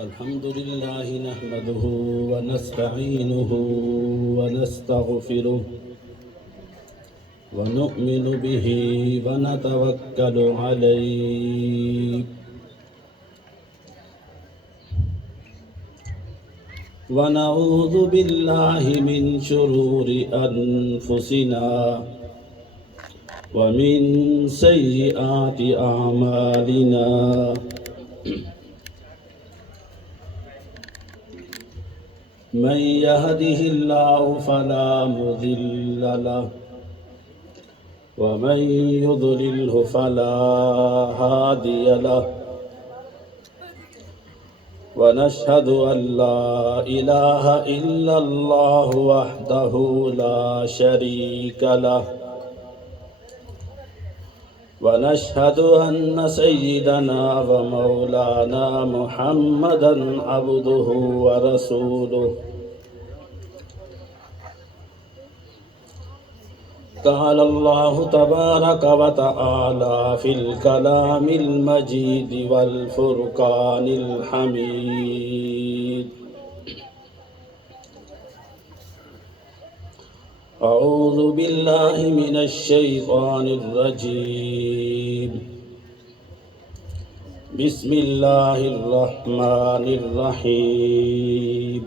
الحمد لله نحمده ونستعينه ونستغفره ونؤمن به ونتوكل عليه ونعوذ بالله من شرور أنفسنا ومن سيئات أعمالنا من يهده الله فلا مضل له ومن يضلله فلا هادي له ونشهد أن لا إله إلا الله وحده لا شريك له ونشهد أن سيدنا ومولانا محمدا عبده ورسوله قال الله تبارك وتعالى في الكلام المجيد والفرقان الحميد أعوذ بالله من الشيطان الرجيم بسم الله الرحمن الرحيم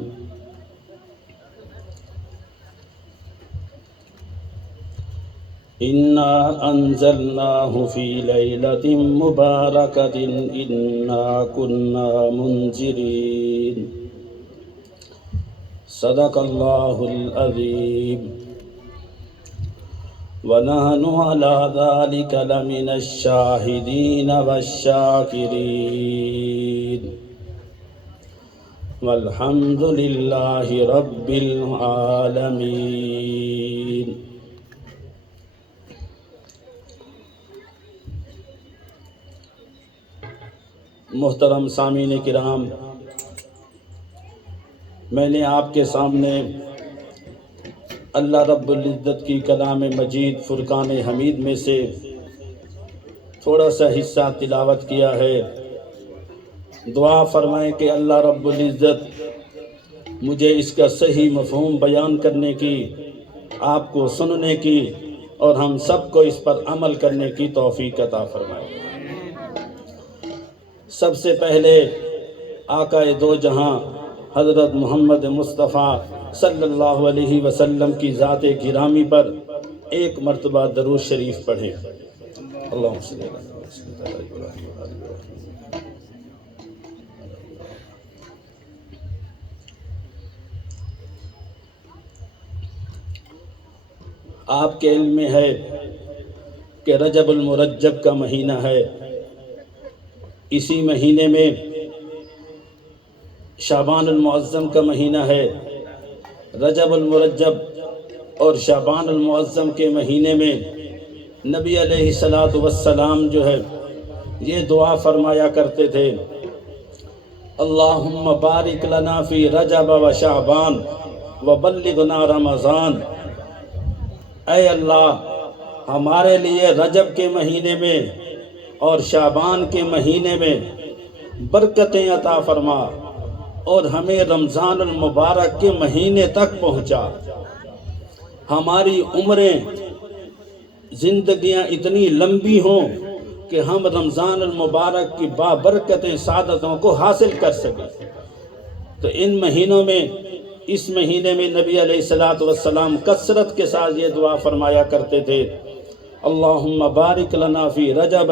إنا أنزلناه في ليلة مباركة إنا كنا منذرين صدق الله العظيم ونحن على ذلك لمن الشاهدين والشاكرين والحمد لله رب العالمين محترم سامعین کرام، میں نے آپ کے سامنے اللہ رب العزت کی کلام مجید فرقان حمید میں سے تھوڑا سا حصہ تلاوت کیا ہے۔ دعا فرمائیں کہ اللہ رب العزت مجھے اس کا صحیح مفہوم بیان کرنے کی، آپ کو سننے کی اور ہم سب کو اس پر عمل کرنے کی توفیق عطا فرمائے۔ سب سے پہلے آقا دو جہاں حضرت محمد مصطفیٰ صلی اللہ علیہ وسلم کی ذات گرامی پر ایک مرتبہ درود شریف پڑھیں۔ اللہم صلی اللہ علیہ وسلم۔ آپ کے علم میں ہے کہ رجب المرجب کا مہینہ ہے، اسی مہینے میں شعبان المعظم کا مہینہ ہے۔ رجب المرجب اور شعبان المعظم کے مہینے میں نبی علیہ السلام جو ہے یہ دعا فرمایا کرتے تھے، اللہم بارک لنا فی رجب و شعبان وبلغنا رمضان۔ اے اللہ ہمارے لیے رجب کے مہینے میں اور شعبان کے مہینے میں برکتیں عطا فرما اور ہمیں رمضان المبارک کے مہینے تک پہنچا۔ ہماری عمریں زندگیاں اتنی لمبی ہوں کہ ہم رمضان المبارک کی بابرکتیں سعادتوں کو حاصل کر سکیں۔ تو ان مہینوں میں اس مہینے میں نبی علیہ السلام کثرت کے ساتھ یہ دعا فرمایا کرتے تھے، اللہم بارک لنا فی رجب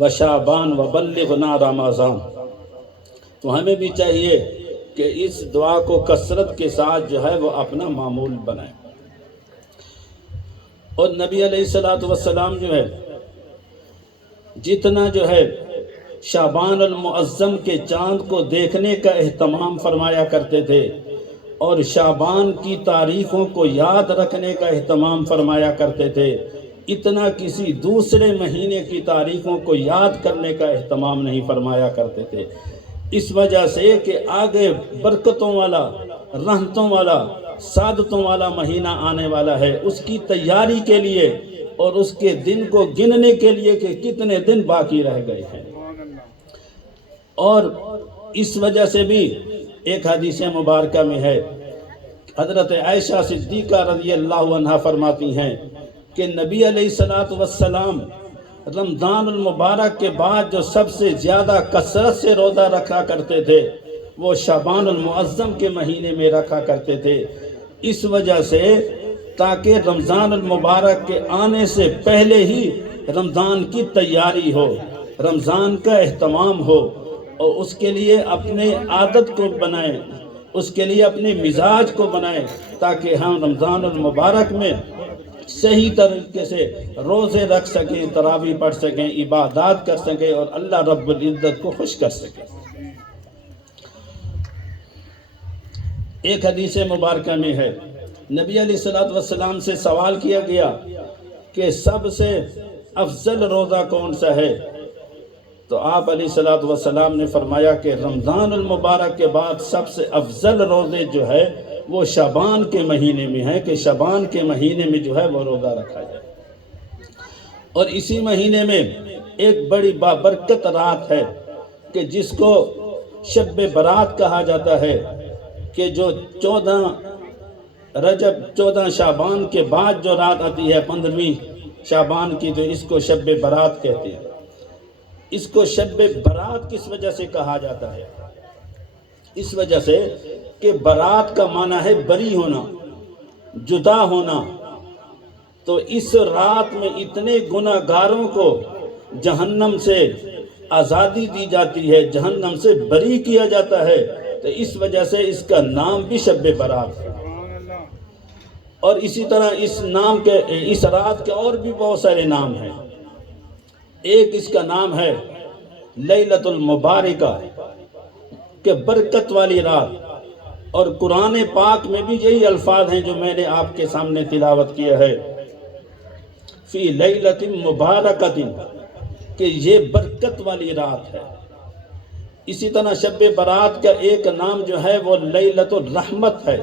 و شعبان وبلغنا رمضان۔ تو ہمیں بھی چاہیے کہ اس دعا کو کثرت کے ساتھ جو ہے وہ اپنا معمول بنائیں۔ اور نبی علیہ السلام جو ہے جتنا جو ہے شعبان المعظم کے چاند کو دیکھنے کا اہتمام فرمایا کرتے تھے اور شعبان کی تاریخوں کو یاد رکھنے کا اہتمام فرمایا کرتے تھے، اتنا کسی دوسرے مہینے کی تاریخوں کو یاد کرنے کا اہتمام نہیں فرمایا کرتے تھے۔ اس وجہ سے کہ آگے برکتوں والا، رحمتوں والا، سعادتوں والا مہینہ آنے والا ہے، اس کی تیاری کے لیے اور اس کے دن کو گننے کے لیے کہ کتنے دن باقی رہ گئے ہیں۔ اور اس وجہ سے بھی ایک حدیث مبارکہ میں ہے، حضرت عائشہ صدیقہ رضی اللہ عنہا فرماتی ہیں کہ نبی علیہ السلام رمضان المبارک کے بعد جو سب سے زیادہ کثرت سے روزہ رکھا کرتے تھے وہ شعبان المعظم کے مہینے میں رکھا کرتے تھے، اس وجہ سے تاکہ رمضان المبارک کے آنے سے پہلے ہی رمضان کی تیاری ہو، رمضان کا اہتمام ہو، اور اس کے لیے اپنے عادت کو بنائیں، اس کے لیے اپنے مزاج کو بنائیں، تاکہ ہم رمضان المبارک میں صحیح طریقے سے روزے رکھ سکیں، تراویح پڑھ سکیں، عبادات کر سکیں اور اللہ رب العزت کو خوش کر سکیں۔ ایک حدیث مبارکہ میں ہے، نبی علیہ السلام سے سوال کیا گیا کہ سب سے افضل روزہ کون سا ہے؟ تو آپ علیہ السلام نے فرمایا کہ رمضان المبارک کے بعد سب سے افضل روزے جو ہے وہ شعبان کے مہینے میں ہے، کہ شعبان کے مہینے میں جو ہے وہ روزہ رکھا جائے۔ اور اسی مہینے میں ایک بڑی بابرکت رات ہے کہ جس کو شب برات کہا جاتا ہے، کہ جو 14 شعبان کے بعد جو رات آتی ہے 15ویں شعبان کی، تو اس کو شب برات کہتے ہیں۔ اس کو شب برات کس وجہ سے کہا جاتا ہے؟ اس وجہ سے کہ برات کا معنی ہے بری ہونا، جدا ہونا، تو اس رات میں اتنے گناہ گاروں کو جہنم سے آزادی دی جاتی ہے، جہنم سے بری کیا جاتا ہے، تو اس وجہ سے اس کا نام بھی شب برات ہے۔ اور اسی طرح اس رات کے اور بھی بہت سارے نام ہیں۔ ایک اس کا نام ہے لیلۃ المبارکہ، کہ برکت والی رات، اور قرآن پاک میں بھی یہی الفاظ ہیں جو میں نے آپ کے سامنے تلاوت کیا ہے، فی لیلۃ مبارکۃ، کہ یہ برکت والی رات ہے۔ اسی طرح شب برات کا ایک نام جو ہے وہ لیلۃ الرحمت ہے،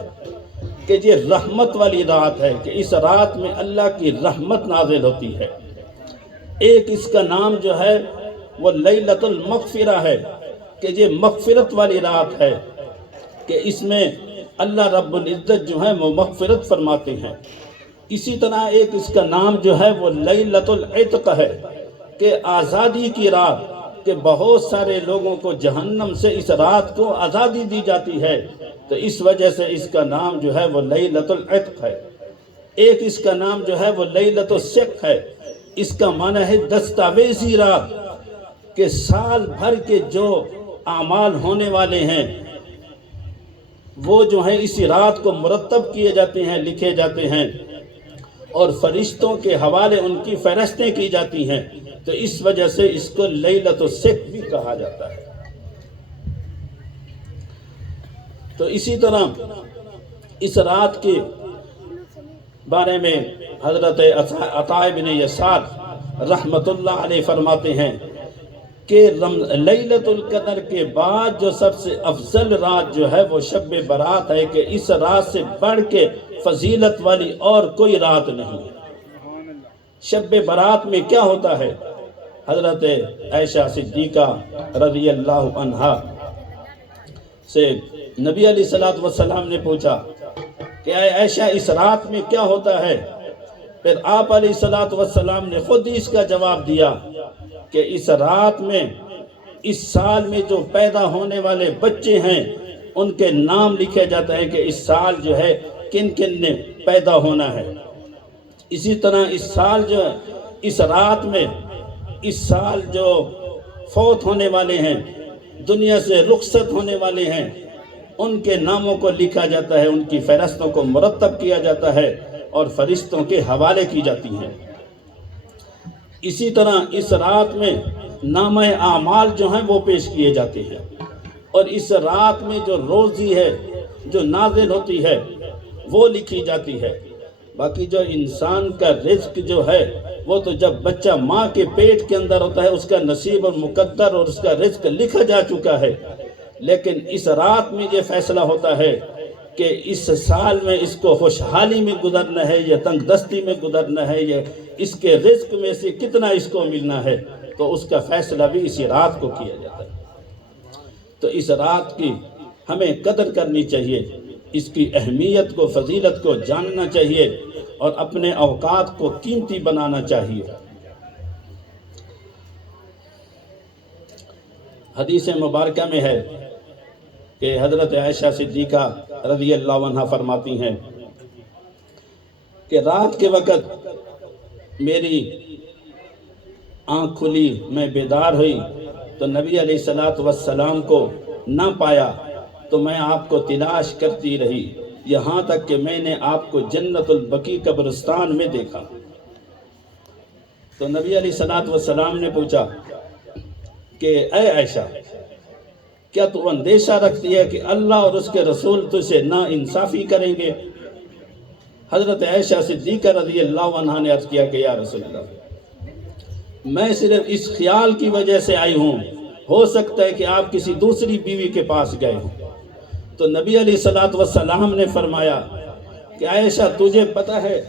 کہ یہ رحمت والی رات ہے، کہ اس رات میں اللہ کی رحمت نازل ہوتی ہے۔ ایک اس کا نام جو ہے وہ لیلۃ المغفرہ ہے، کہ یہ مغفرت والی رات ہے، کہ اس میں اللہ رب العزت جو ہے وہ مغفرت فرماتے ہیں۔ اسی طرح ایک اس کا نام جو ہے وہ لیلۃ العتق ہے، کہ آزادی کی رات، کہ بہت سارے لوگوں کو جہنم سے اس رات کو آزادی دی جاتی ہے، تو اس وجہ سے اس کا نام جو ہے وہ لیلۃ العتق ہے۔ ایک اس کا نام جو ہے وہ لیلۃ السق ہے، اس کا معنی ہے دستاویزی رات، کہ سال بھر کے جو اعمال ہونے والے ہیں وہ جو ہیں اسی رات کو مرتب کیے جاتے ہیں، لکھے جاتے ہیں، اور فرشتوں کے حوالے ان کی فہرستیں کی جاتی ہیں، تو اس وجہ سے اس کو لیلۃ السق بھی کہا جاتا ہے۔ تو اسی طرح اس رات کے بارے میں حضرت عطاء بن یسار رحمت اللہ علیہ فرماتے ہیں کہ لیلۃ القدر کے بعد جو سب سے افضل رات جو ہے وہ شب برات ہے، کہ اس رات سے بڑھ کے فضیلت والی اور کوئی رات نہیں ہے۔ شب برات میں کیا ہوتا ہے؟ حضرت عائشہ صدیقہ رضی اللہ عنہا سے نبی علیہ السلام نے پوچھا کہ اے عائشہ اس رات میں کیا ہوتا ہے؟ پھر آپ علیہ السلام نے خود ہی اس کا جواب دیا کہ اس رات میں اس سال میں جو پیدا ہونے والے بچے ہیں ان کے نام لکھے جاتے ہیں، کہ اس سال جو ہے کن کن نے پیدا ہونا ہے۔ اسی طرح اس سال جو ہے اس رات میں اس سال جو فوت ہونے والے ہیں، دنیا سے رخصت ہونے والے ہیں، ان کے ناموں کو لکھا جاتا ہے، ان کی فہرستوں کو مرتب کیا جاتا ہے اور فرشتوں کے حوالے کی جاتی ہیں۔ اسی طرح اس رات میں نامہ اعمال جو ہیں وہ پیش کیے جاتے ہیں، اور اس رات میں جو روزی ہے جو نازل ہوتی ہے وہ لکھی جاتی ہے۔ باقی جو انسان کا رزق جو ہے وہ تو جب بچہ ماں کے پیٹ کے اندر ہوتا ہے اس کا نصیب اور مقدر اور اس کا رزق لکھا جا چکا ہے، لیکن اس رات میں یہ فیصلہ ہوتا ہے کہ اس سال میں اس کو خوشحالی میں گزرنا ہے یا تنگ دستی میں گزرنا ہے، یا اس کے رزق میں سے کتنا اس کو ملنا ہے، تو اس کا فیصلہ بھی اسی رات کو کیا جاتا ہے۔ تو تو اس رات کی ہمیں قدر کرنی چاہیے، اس کی اہمیت کو، فضیلت کو جاننا چاہیے اور اپنے اوقات کو قیمتی بنانا چاہیے۔ حدیث مبارکہ میں ہے کہ حضرت عائشہ صدیقہ رضی اللہ عنہ فرماتی ہیں کہ رات کے وقت میری آنکھ کھلی، میں بیدار ہوئی تو نبی علیہ السلام کو نہ پایا، تو میں آپ کو تلاش کرتی رہی یہاں تک کہ میں نے آپ کو جنت البقیع قبرستان میں دیکھا۔ تو نبی علیہ السلام نے پوچھا کہ اے عائشہ، کیا تو اندیشہ رکھتی ہے کہ اللہ اور اس کے رسول تجھے نا انصافی کریں گے؟ حضرت عائشہ صدیقہ رضی اللہ عنہ نے عرض کیا کہ یا رسول اللہ، میں صرف اس خیال کی وجہ سے آئی ہوں، ہو سکتا ہے کہ آپ کسی دوسری بیوی کے پاس گئے ہوں۔ تو نبی علیہ السلام نے فرمایا کہ عائشہ، تجھے پتہ ہے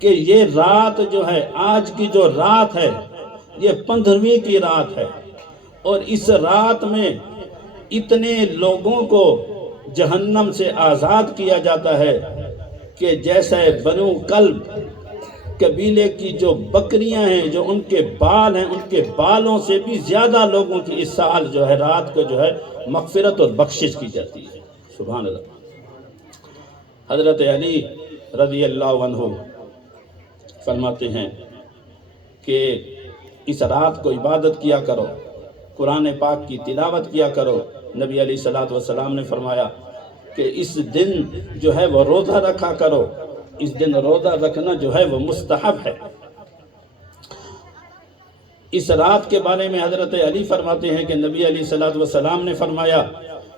کہ یہ رات جو ہے، آج کی جو رات ہے، یہ 15ویں کی رات ہے، اور اس رات میں اتنے لوگوں کو جہنم سے آزاد کیا جاتا ہے کہ جیسے بنو کلب قبیلے کی جو بکریاں ہیں، جو ان کے بال ہیں، ان کے بالوں سے بھی زیادہ لوگوں کی اس سال جو ہے رات کو جو ہے مغفرت اور بخشش کی جاتی ہے۔ سبحان اللہ۔ حضرت علی رضی اللہ عنہ فرماتے ہیں کہ اس رات کو عبادت کیا کرو، قرآن پاک کی تلاوت کیا کرو۔ نبی علیہ السلام نے فرمایا کہ اس دن جو ہے وہ روزہ رکھا کرو، اس دن روزہ رکھنا جو ہے وہ مستحب ہے۔ اس رات کے بارے میں حضرت علی فرماتے ہیں کہ نبی علیہ السلام نے فرمایا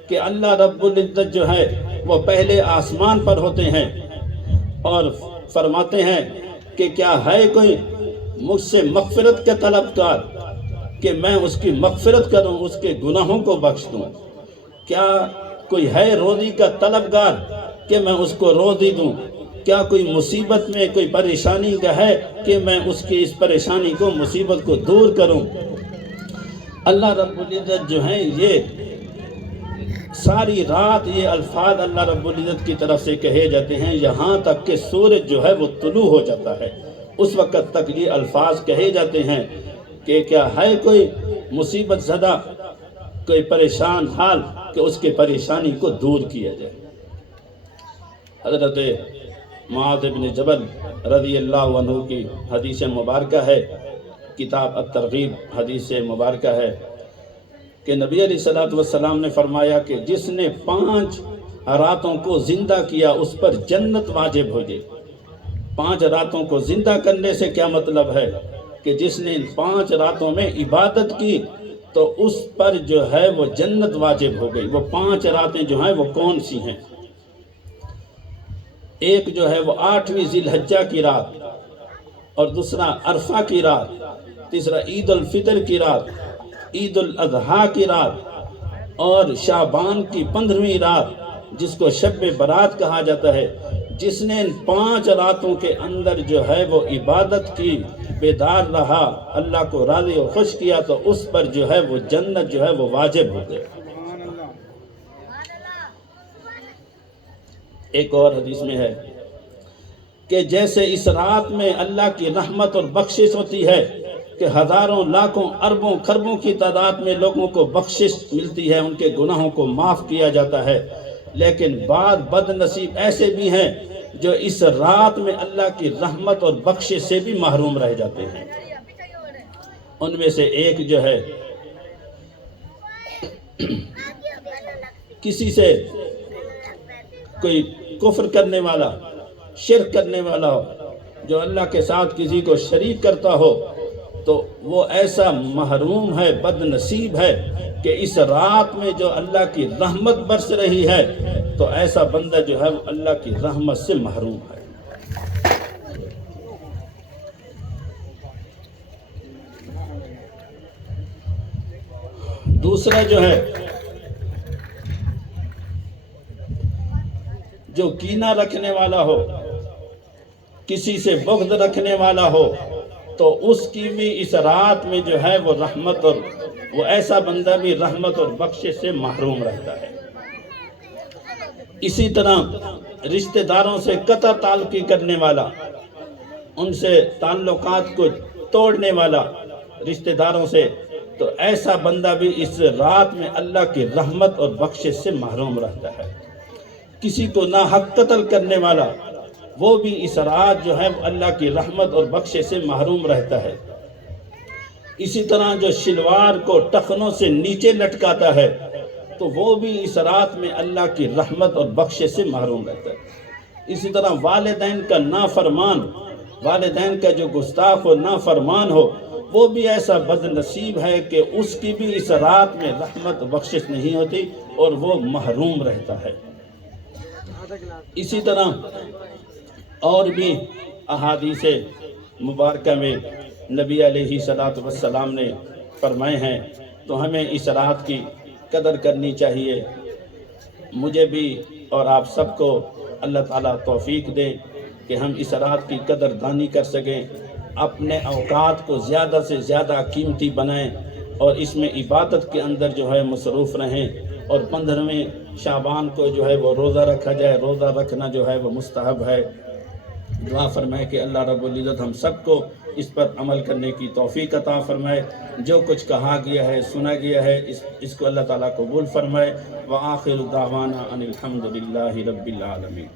کہ اللہ رب العزت جو ہے وہ پہلے آسمان پر ہوتے ہیں اور فرماتے ہیں کہ کیا ہے کوئی مجھ سے مغفرت کا طلبگار کہ میں اس کی مغفرت کروں، اس کے گناہوں کو بخش دوں؟ کیا کوئی ہے روزی کا طلبگار کہ میں اس کو روزی دوں؟ کیا کوئی مصیبت میں، کوئی پریشانی کا ہے کہ میں اس کی اس پریشانی کو، مصیبت کو دور کروں؟ اللہ رب العزت جو ہیں یہ ساری رات یہ الفاظ اللہ رب العزت کی طرف سے کہے جاتے ہیں یہاں تک کہ سورج جو ہے وہ طلوع ہو جاتا ہے، اس وقت تک یہ الفاظ کہے جاتے ہیں کہ کیا ہے کوئی مصیبت زدہ، کوئی پریشان حال کہ اس کے پریشانی کو دور کیا جائے۔ حضرت معاذ بن جبل رضی اللہ عنہ کی حدیث مبارکہ ہے، کتاب الترغیب حدیث مبارکہ ہے کہ نبی علیہ السلام نے فرمایا کہ جس نے 5 راتوں کو زندہ کیا اس پر جنت واجب ہو گئی۔ 5 راتوں کو زندہ کرنے سے کیا مطلب ہے کہ جس نے ان 5 راتوں میں عبادت کی تو اس پر جو ہے وہ جنت واجب ہو گئی۔ وہ 5 راتیں جو ہیں وہ کون سی ہیں؟ ایک جو ہے وہ 8ویں ذی الحجہ کی رات، اور دوسرا عرفہ کی رات، تیسرا عید الفطر کی رات، عید الاضحیٰ کی رات، اور شعبان کی 15ویں رات جس کو شب برات کہا جاتا ہے۔ جس نے ان 5 راتوں کے اندر جو ہے وہ عبادت کی، بیدار رہا، اللہ کو راضی و خوش کیا تو اس پر جو ہے وہ جنت جو ہے وہ واجب ہو گئی۔ ایک اور حدیث میں ہے کہ جیسے اس رات میں اللہ کی رحمت اور بخشش ہوتی ہے کہ ہزاروں، لاکھوں، اربوں، کھربوں کی تعداد میں لوگوں کو بخشش ملتی ہے، ان کے گناہوں کو معاف کیا جاتا ہے، لیکن بعض بد نصیب ایسے بھی ہیں جو اس رات میں اللہ کی رحمت اور بخشش سے بھی محروم رہ جاتے ہیں۔ ان میں سے ایک جو ہے کسی سے کوئی کفر کرنے والا، شرک کرنے والا ہو، جو اللہ کے ساتھ کسی کو شریک کرتا ہو، تو وہ ایسا محروم ہے، بد نصیب ہے کہ اس رات میں جو اللہ کی رحمت برس رہی ہے تو ایسا بندہ جو ہے وہ اللہ کی رحمت سے محروم ہے۔ دوسرا جو ہے، جو کینہ رکھنے والا ہو، کسی سے بغض رکھنے والا ہو، تو تو اس کی بھی اس رات میں جو ہے وہ رحمت، اور وہ ایسا بندہ بھی رحمت اور بخشش سے محروم رہتا ہے۔ اسی طرح رشتہ داروں سے قطع تعلقی کرنے والا، ان سے تعلقات کو توڑنے والا رشتہ داروں سے، تو ایسا بندہ بھی اس رات میں اللہ کی رحمت اور بخشش سے محروم رہتا ہے۔ کسی کو ناحق قتل کرنے والا، وہ بھی اس رات جو ہے اللہ کی رحمت اور بخشش سے محروم رہتا ہے۔ اسی طرح جو شلوار کو ٹخنوں سے نیچے لٹکاتا ہے، تو وہ بھی اس رات میں اللہ کی رحمت اور بخشش سے محروم رہتا ہے۔ اسی طرح والدین کا نافرمان، والدین کا جو گستاخ و نافرمان ہو، وہ بھی ایسا بد نصیب ہے کہ اس کی بھی اس رات میں رحمت و بخشش نہیں ہوتی اور وہ محروم رہتا ہے۔ اسی طرح اور بھی احادیث مبارکہ میں نبی علیہ السلام نے فرمائے ہیں، تو ہمیں اس رات کی قدر کرنی چاہیے۔ مجھے بھی اور آپ سب کو اللہ تعالیٰ توفیق دے کہ ہم اس رات کی قدر دانی کر سکیں، اپنے اوقات کو زیادہ سے زیادہ قیمتی بنائیں اور اس میں عبادت کے اندر جو ہے مصروف رہیں، اور 15ویں شعبان کو جو ہے وہ روزہ رکھا جائے۔ روزہ رکھنا جو ہے وہ مستحب ہے۔ دعا فرمائے کہ اللہ رب العزت ہم سب کو اس پر عمل کرنے کی توفیق عطا فرمائے۔ جو کچھ کہا گیا ہے، سنا گیا ہے، اس کو اللہ تعالیٰ قبول فرمائے۔ وآخر دعوانا ان الحمد للہ رب العالمین۔